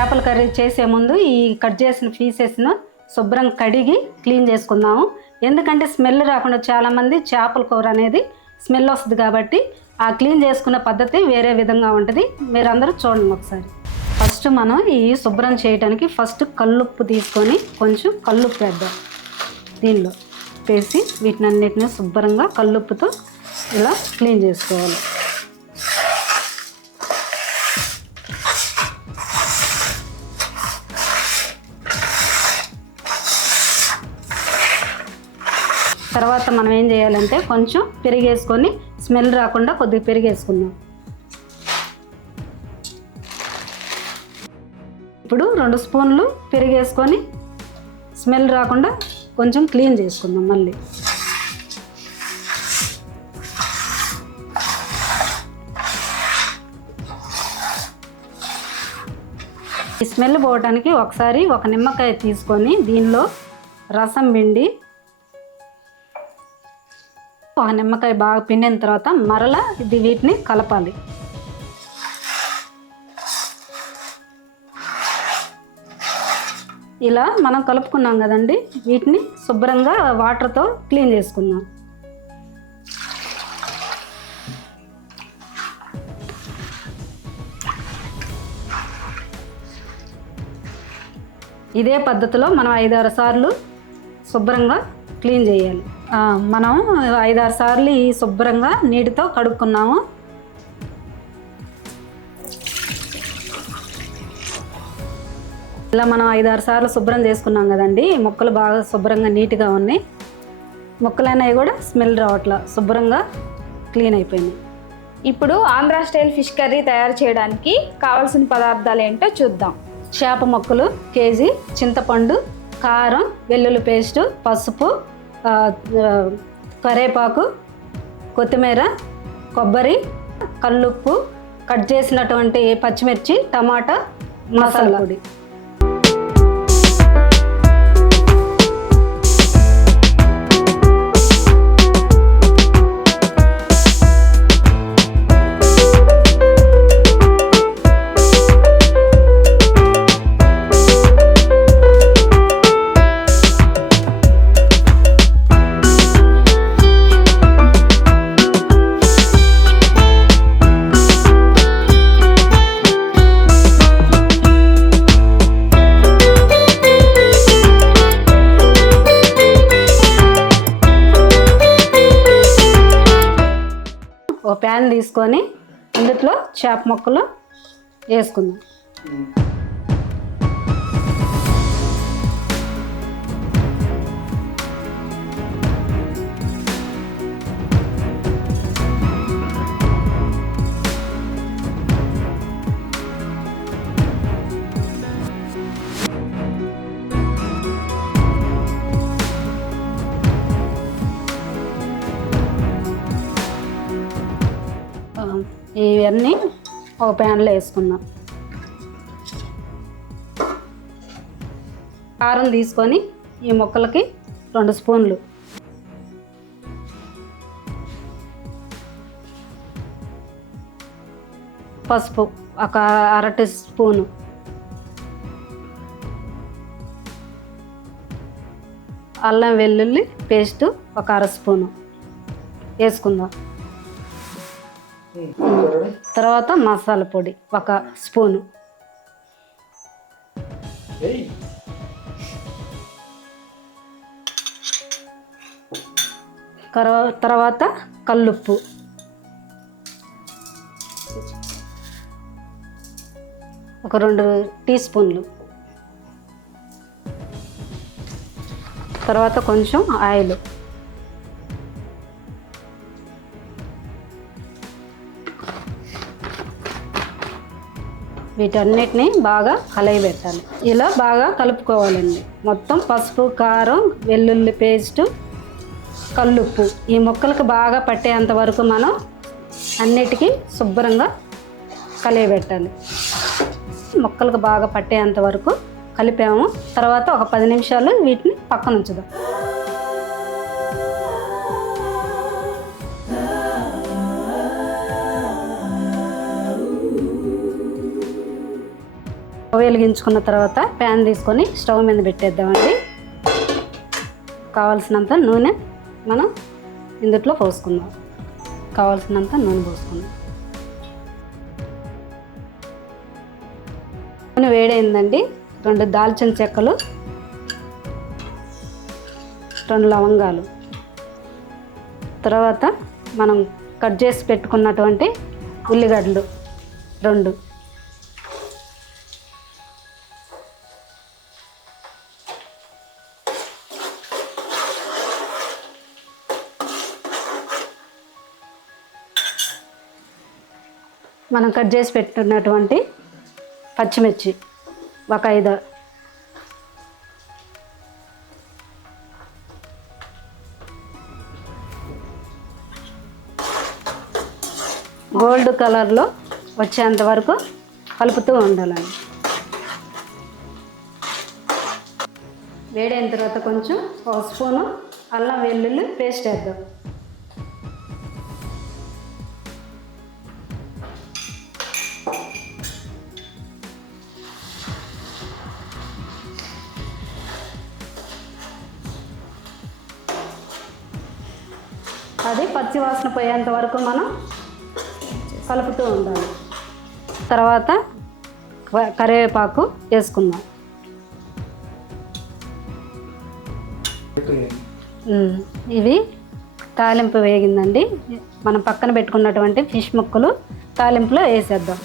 చేపల కర్రీ చేసే ముందు ఈ కట్ చేసిన పీసెస్ను శుభ్రం కడిగి క్లీన్ చేసుకుందాము. ఎందుకంటే స్మెల్ రాకుండా చాలామంది చేపల కూర అనేది స్మెల్ వస్తుంది కాబట్టి ఆ క్లీన్ చేసుకున్న పద్ధతి వేరే విధంగా ఉంటుంది. మీరందరూ చూడండి ఒకసారి. ఫస్ట్ మనం ఈ శుభ్రం చేయడానికి ఫస్ట్ కల్లుప్పు తీసుకొని కొంచెం కల్లుప్పు వేద్దాం. దీనిలో వేసి వీటినన్నిటిని శుభ్రంగా కల్లుప్పుతో ఇలా క్లీన్ చేసుకోవాలి. తర్వాత మనం ఏం చేయాలంటే కొంచెం పెరిగేసుకొని స్మెల్ రాకుండా కొద్దిగా పెరిగేసుకుందాం. ఇప్పుడు 2 స్పూన్లు పెరిగేసుకొని స్మెల్ రాకుండా కొంచెం క్లీన్ చేసుకుందాం. మళ్ళీ ఈ స్మెల్ పోవడానికి ఒకసారి ఒక నిమ్మకాయ తీసుకొని దీనిలో రసం పిండి, ఒక నిమ్మకాయ బాగా పిండిన తర్వాత మరలా వీటిని కలపాలి. ఇలా మనం కలుపుకున్నాం కదండి, వీటిని శుభ్రంగా వాటర్తో క్లీన్ చేసుకుందాం. ఇదే పద్ధతిలో మనం 5-6 సార్లు శుభ్రంగా క్లీన్ చేయాలి. మనం 5-6 సార్లు ఈ శుభ్రంగా నీటితో కడుక్కున్నాము. ఇలా మనం 5-6 సార్లు శుభ్రం చేసుకున్నాం కదండి. ముక్కలు బాగా శుభ్రంగా నీట్గా ఉన్నాయి. ముక్కలు అనేవి కూడా స్మెల్ రావట్లా, శుభ్రంగా క్లీన్ అయిపోయినాయి. ఇప్పుడు ఆంధ్ర స్టైల్ ఫిష్ కర్రీ తయారు చేయడానికి కావాల్సిన పదార్థాలు ఏంటో చూద్దాం. చేప ముక్కలు కేజీ, చింతపండు, కారం, వెల్లుల్లి పేస్టు, పసుపు, కరివేపాకు, కొత్తిమీర, కొబ్బరి, కల్లుప్పు, కట్ చేసినటువంటి పచ్చిమిర్చి, టమాటా, మసాలా పొడి. ఓ ప్యాన్ తీసుకొని ఇందులో చేప ముక్కలు వేసుకుందాం. ఇవన్నీ ఒక ప్యాన్లో వేసుకుందాం. కారం తీసుకొని ఈ ముక్కలకి 2 స్పూన్లు, పసుపు ఒక 1/2 టీ స్పూను, అల్లం వెల్లుల్లి పేస్టు ఒక 1/2 స్పూను వేసుకుందాం. తర్వాత మసాలా పొడి ఒక స్పూను, తర్వాత కల్లుప్పు, ఒక 2 టీ స్పూన్లు, తర్వాత కొంచెం ఆయిల్, వీటన్నిటిని బాగా కలయబెట్టాలి. ఇలా బాగా కలుపుకోవాలండి. మొత్తం పసుపు, కారం, వెల్లుల్లి పేస్టు, కల్లుప్పు ఈ ముక్కలకు బాగా పట్టేంత వరకు మనం అన్నిటికీ శుభ్రంగా కలయబెట్టాలి. ముక్కలకు బాగా పట్టేంత వరకు కలిపాము. తర్వాత ఒక 10 నిమిషాలు వీటిని పక్కన ఉంచుదాం. వెలిగించుకున్న తర్వాత ప్యాన్ తీసుకొని స్టవ్ మీద పెట్టేద్దామండి. కావాల్సినంత నూనె మనం ఇందులో పోసుకుందాం. కావాల్సినంత నూనె పోసుకుందాం. నూనె వేడైందండి. 2 దాల్చిన చెక్కలు, 2 లవంగాలు, తర్వాత మనం కట్ చేసి పెట్టుకున్నటువంటి ఉల్లిగడ్డలు 2, మనం కట్ చేసి పెట్టుకున్నటువంటి పచ్చిమిర్చి ఒక 5, గోల్డ్ కలర్లో వచ్చేంత వరకు కలుపుతూ ఉండాలండి. వేడైన తర్వాత కొంచెం 1 స్పూను అల్లం వెల్లుల్లి పేస్ట్ వేద్దాం. అది పచ్చి వాసన పోయేంత వరకు మనం కలుపుతూ ఉండాలి. తర్వాత కరివేపాకు వేసుకుందాం. ఇవి తాలింపు వేగిందండి. మనం పక్కన పెట్టుకున్నటువంటి ఫిష్ ముక్కలు తాలింపులో వేసేద్దాం.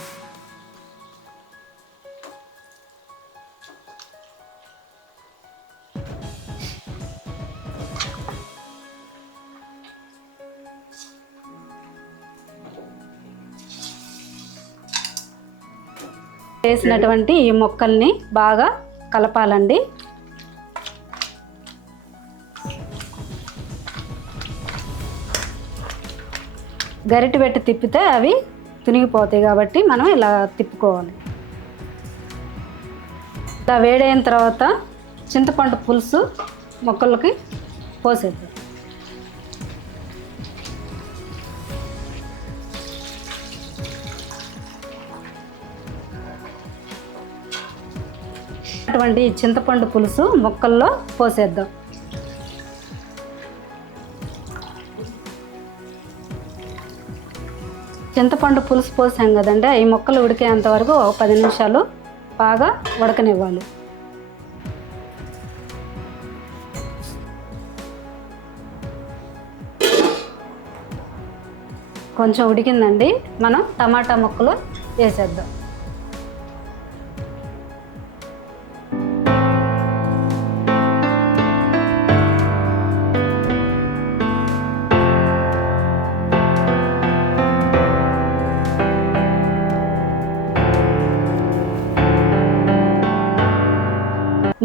వేసినటువంటి ఈ ముక్కల్ని బాగా కలపాలండి. గరిటె పెట్టి తిప్పితే అవి తునిగిపోతాయి కాబట్టి మనం ఇలా తిప్పుకోవాలి. ఇలా వేడైన తర్వాత చింతపండు పులుసు ముక్కలకి పోసేద్దాం. అటువంటి చింతపండు పులుసు ముక్కల్లో పోసేద్దాం. చింతపండు పులుసు పోసాం కదండి, ఈ ముక్కలు ఉడికేంత వరకు 10 నిమిషాలు బాగా ఉడకనివ్వాలి. కొంచెం ఉడికిందండి, మనం టమాటా ముక్కలు వేసేద్దాం.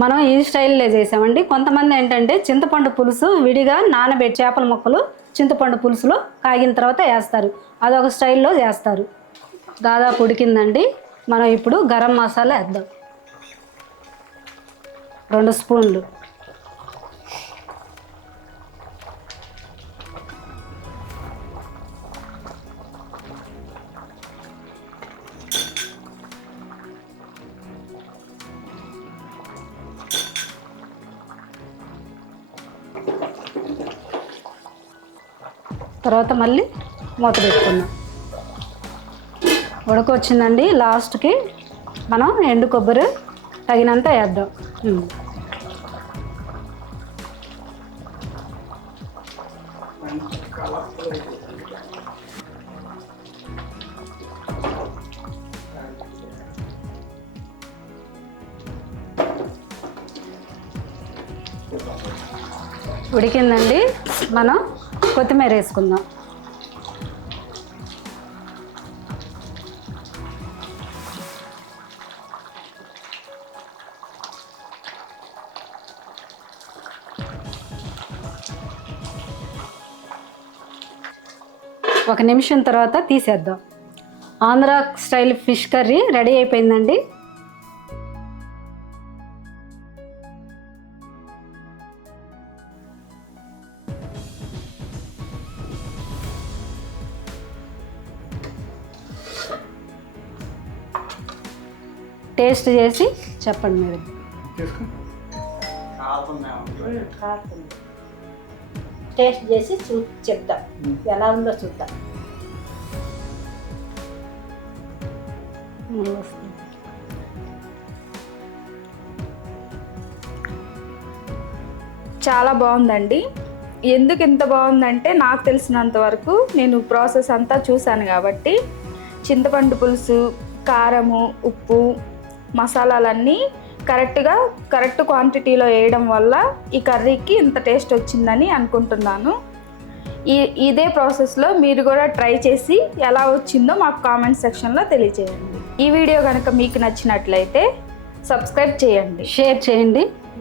మనం ఈ స్టైల్లో చేసామండి. కొంతమంది ఏంటంటే చింతపండు పులుసు విడిగా నానబెట్టి చేపల ముక్కలు చింతపండు పులుసులో కాగిన తర్వాత వేస్తారు. అదొక స్టైల్లో చేస్తారు. దాదాపు ఉడికిందండి. మనం ఇప్పుడు గరం మసాలా వేద్దాం. 2 స్పూన్లు. తర్వాత మళ్ళీ మూత పెట్టుకుందాం. ఉడకొచ్చిందండి. లాస్ట్కి మనం ఎండు కొబ్బరి తగినంత వేద్దాం. ఉడికిందండి. మనం కొత్తిమీర వేసుకుందాం. ఒక నిమిషం తర్వాత తీసేద్దాం. Andhra style fish curry ready అయిపోయిందండి. టేస్ట్ చేసి చెప్పండి మేడం. టేస్ట్ చేసి చెప్తాం ఎలా ఉందో చూద్దాం. చాలా బాగుందండి. ఎందుకు ఇంత బాగుందంటే నాకు తెలిసినంత వరకు నేను ప్రాసెస్ అంతా చూశాను కాబట్టి చింతపండు పులుసు, కారము, ఉప్పు, మసాలాలన్నీ కరెక్ట్ క్వాంటిటీలో వేయడం వల్ల ఈ కర్రీకి ఇంత టేస్ట్ వచ్చిందని అనుకుంటున్నాను. ఇదే ప్రాసెస్లో మీరు కూడా ట్రై చేసి ఎలా వచ్చిందో మాకు కామెంట్ సెక్షన్లో తెలియజేయండి. ఈ వీడియో కనుక మీకు నచ్చినట్లయితే సబ్స్క్రైబ్ చేయండి, షేర్ చేయండి.